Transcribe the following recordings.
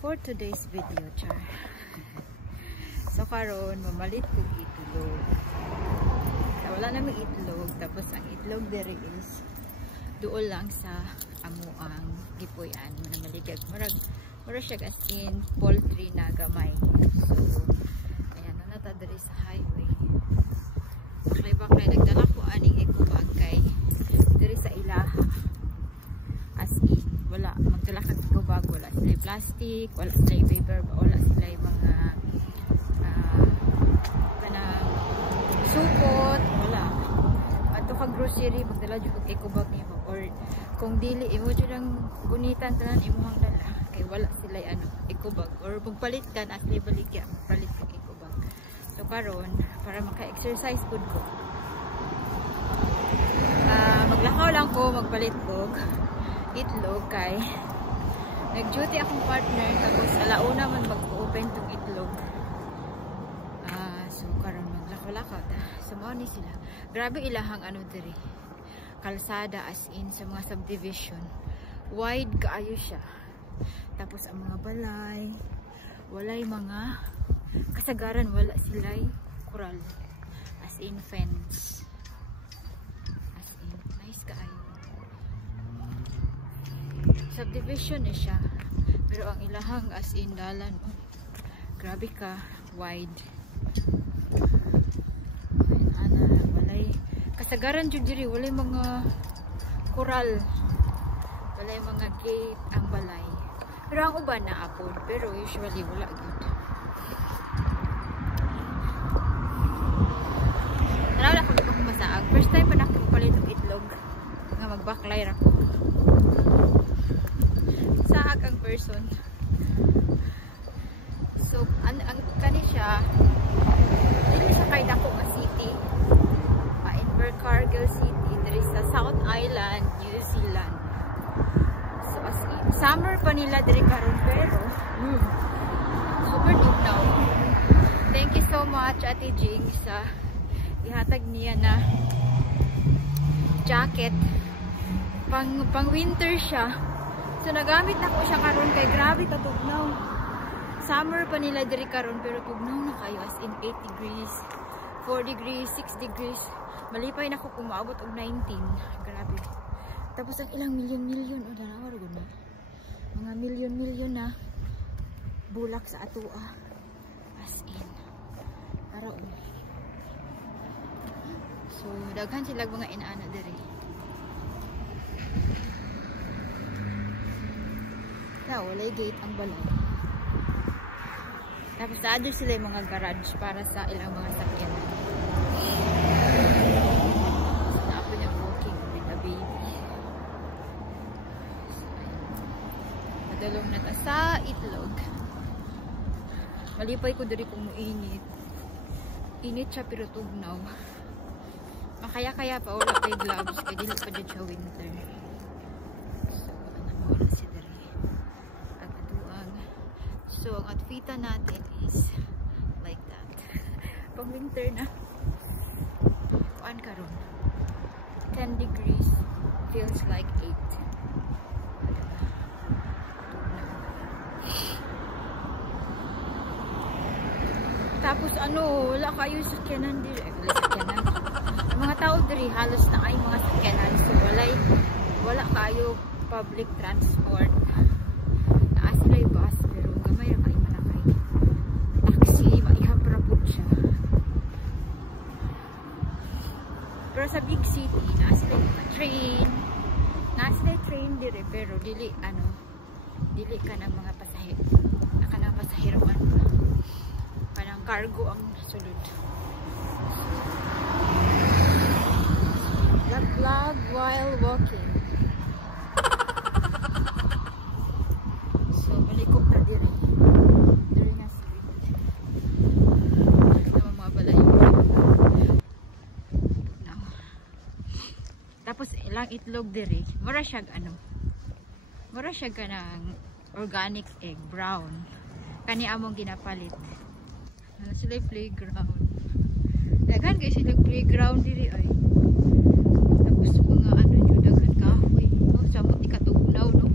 For today's video, char. So karon mamalit ko itlog. Wala namang itlog, tapos ang itlog there is doon lang sa amuang gipuyan na maligag. Murag siya as in poultry na gamay. So ayan na nata diri sa highway. Baklay nagdala ko aning eco bag kay diri sa ilaha. As in wala magdala kag eco bag, wala sila plastic, wala sila paper, wala sila mga supot, wala. Ato ka grocery, magdala jud og eco bag nimo, or kung dili imo jud ang gunitan tanan imong dala kay wala sila eco bag, or pagpalit ka na sila baligya palit og eco bag. So karon para maka-exercise pud ko, maglakaw lang ko magpalit og itlog kay nag-duty akong partner tapos alauna man mag-open tong itlog. So karon maglakaw-lakaw sumaw ni sila. Grabe ilahang diri kalsada, as in sa mga subdivision wide kaayo siya, tapos ang mga balay walay mga kasagaran, wala sila'y kural, as in fence, as in nice kaayo. Subdivision na siya pero ang ilahang as in dalan, grabe ka wide. Walay kasagaran jud diri, walay mga kural, walay mga gate ang balay, pero ang uban na apod, pero usually wala gyud. Wala ko dito masaag. First time pa na ko palit og itlog nga magbaklay ra ko. Saag ang person. So ang kani siya dili sa kay dako nga city, Invercargill City, diri sa South Island, New Zealand. So as in, summer pa nila diri karon, pero super tugnaw. Thank you so much Ate Jing sa ihatag niya na jacket, pang winter siya. So nagamit na ko siya karon kay grabe ka tugnaw. Summer pa nila diri karon pero tugnaw na kayo, as in 8 degrees, 4 degrees, 6 degrees. Malipay na ko kung maabot og 19. Grabe. Tapos ang ilang milyon o dalawa ro na. Mga milyon na bulak sa atoa. As in. Araw. So daghan sila mga inaana diri. Walay gate ang balay. Tapos sa adto sila yung mga garage para sa ilang mga sakyanan. So na ako niya walking with a baby. So madalong na ta sa itlog. Malipay ko diri kung muinit. Init siya pero tugnaw. Makaya-kaya pa wala kay gloves kay dili pa dito siya winter. So wala si diri. At atuang. So ang outfitan natin is like that. Pag winter na. Kuan karon. 10 degrees feels like 8. Tapos wala kayo sakyanan diri. Wala sakyanan. Ang mga tao diri halos na ay mga sakyanan. So wala kayo public transport. Naa sila yung bus pero gamay ra kay manakay. Taxi, maihap ra pud siya. Pero sa big city, naa sila yung train. Naa sila yung train diri pero dili ka ng mga pasahero. Naka ng pasaheroan pa. Kanang cargo ang sulod. Vlog while walking. So malikop na diri. Diri na street. Mga balay. Tapos ilang itlog diri. Mura siya kanang organic egg, brown. Kani among ginapalit. Sila playground. Daghan kay sila playground diri ay. Tapos mga yung daghan kahoy. Samot ni katugnaw no.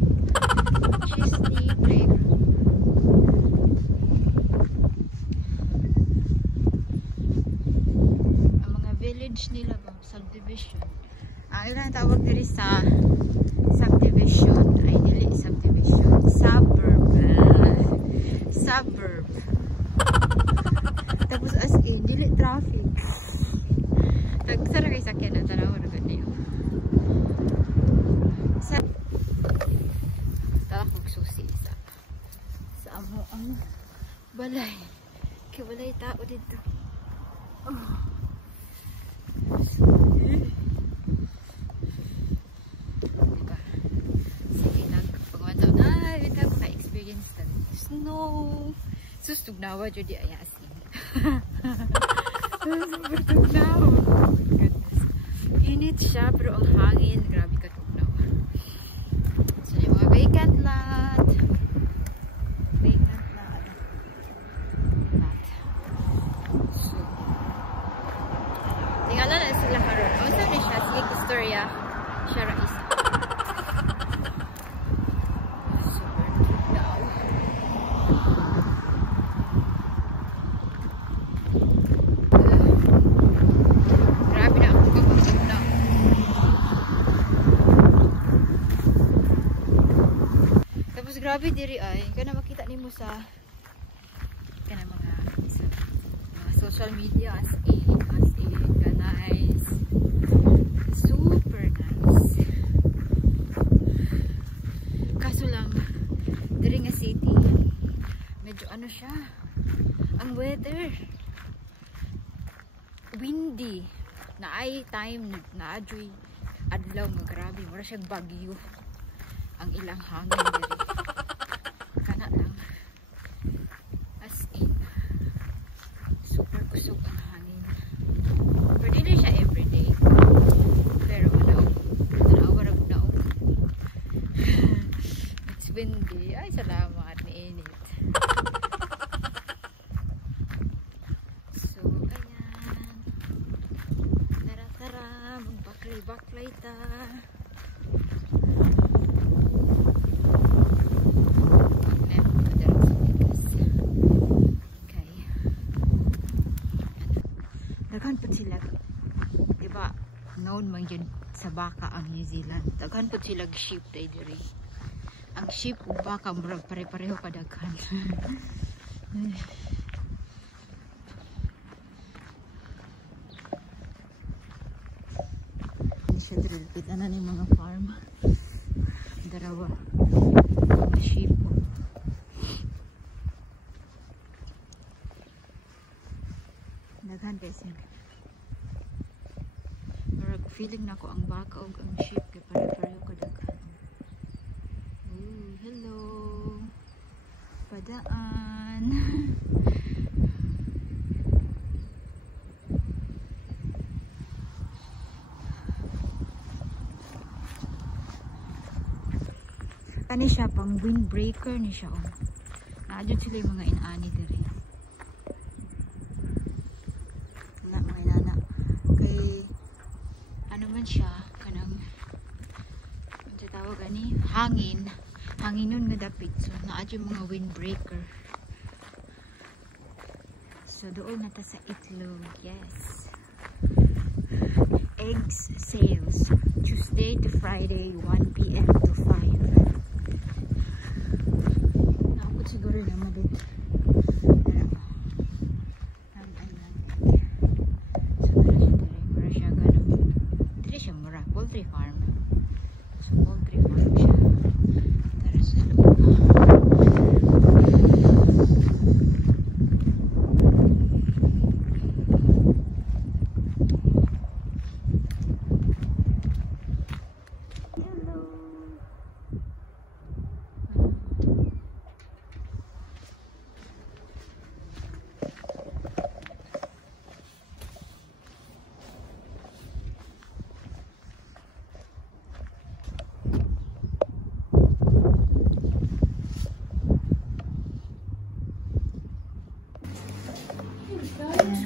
Cheesy playground. Nagsara kay sakyan na tanaw na ganyan. Sa tala kong susi sa amo ang balay. Kaya walay tao dito. Oh. Diba? Sige, nagpagwantaw na. Ito ako ka-experience ng snow. Sustugnawa dyan di ayasin. Sustugnawa. Oh my goodness. Init siya pero ang hangin. Grabe ka tugnaw. So, yung mga vacant lot. Vacant lot. So, tingala na sila karon. O, saan na siya? Sige, istorya. Siya rais. Super tugnaw. Grabe na ako kapag-tugnaw. Tapos grabe diri ay kana makita nimo sa kana mga social media as in ka nice, super nice. Kaso lang diri nga city medyo ano siya ang weather windy na ay time na adjoy adlaw nga grabe mura siya bagyo ang ilang hangin diri kana lang as in super kusog ang hangin pero dili siya everyday pero ano awar na it's windy ay salamat ni init so ayan tara magbaklay ta. Daghan po sila, diba, known man yun sa baka ang New Zealand. Daghan po sila sheep day diri. Ang sheep ug baka murag pare-pareho kadaghan. Hindi siya drill pit. Ano na yung mga farm? Darawa. Mga sheep. Daghan guys yun. Marag feeling na ko ang baka o ang sheep kaya pare-pareho kadaghan. Ooh, hello. Padaan. Kani siya pang windbreaker ni siya. Oh. Naadyan sila yung mga inani diri. Siya kanang ano tawag ani hanginon nga dapit so naadyo mga windbreaker so doon na ta sa itlog. Yes, eggs sales Tuesday to Friday 1 PM to 5. Nakapot siguro naman dito poultry farm. So poultry farm siya. Tara sa loob. Hello.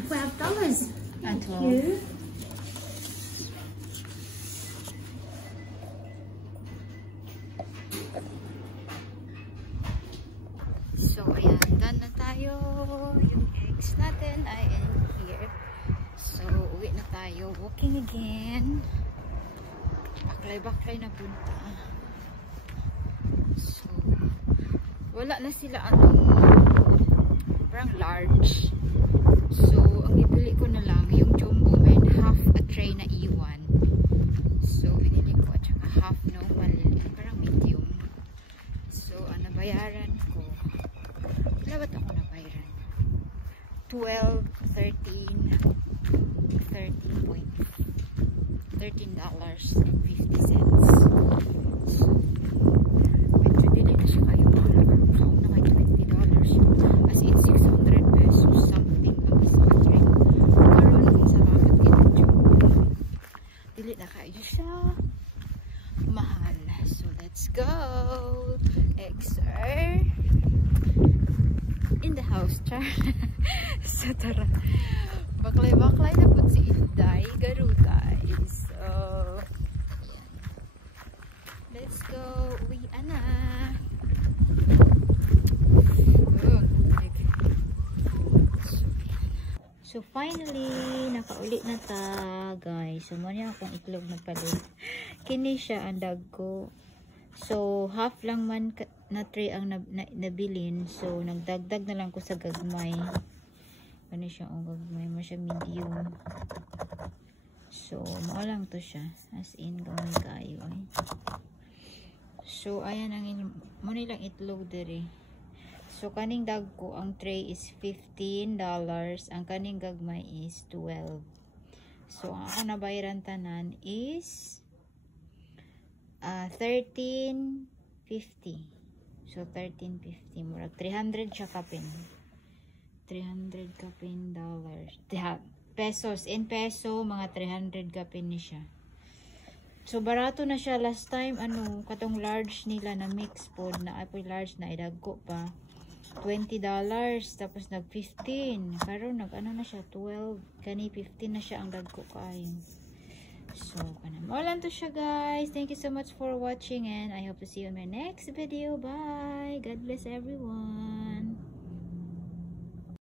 $12 at 12. So ayan, done na tayo. Yung eggs natin ay in here. So uwi na tayo. Walking again. Baklay-baklay na punta. So wala na sila parang large. So ang ibili ko na lang yung jumbo med half a tray na iwan. So binili ko at saka half no maliliit, parang medium. So ang nabayaran ko, wala ba't ako nabayaran? 12, 13, $13.50. So medyo dili na siya kayo mahal. Parang na kay $20 yun. As in 600 pesos something ang isa ka tray. Karoon salamat ito. Dili na kayo siya mahal. So let's go. XR in the house, char. So tara, baklay na po si Inday Garutay. So yan. Let's go. Uwi na. So finally nakaulit na ta, guys. So muna akong itlog na palit. Kini siya ang dag ko. So half lang man na tray ang nabilin. So nagdagdag na lang ko sa gagmay. Ano siya ang gagmay mo siya medium. So mao lang to siya. As in gamay kayo ay. So ayan ang mo nilang itlog dere. So kaning dag ko ang tray is $15, ang kaning gagmay is 12. So ang ako nabayaran tanan is $13.50. So $13.50 murag 300 siya kapin. 300 kapin dollars. Pesos, in peso mga 300 kapin ni siya. So barato na siya last time ano katong large nila na mix pod na apple large na idagko pa. $20 tapos nag 15 karon nag ano na siya 12 kani 15 na siya ang dagko kaayo. So kanang lang to siya, guys. Thank you so much for watching and I hope to see you in my next video. Bye. God bless everyone.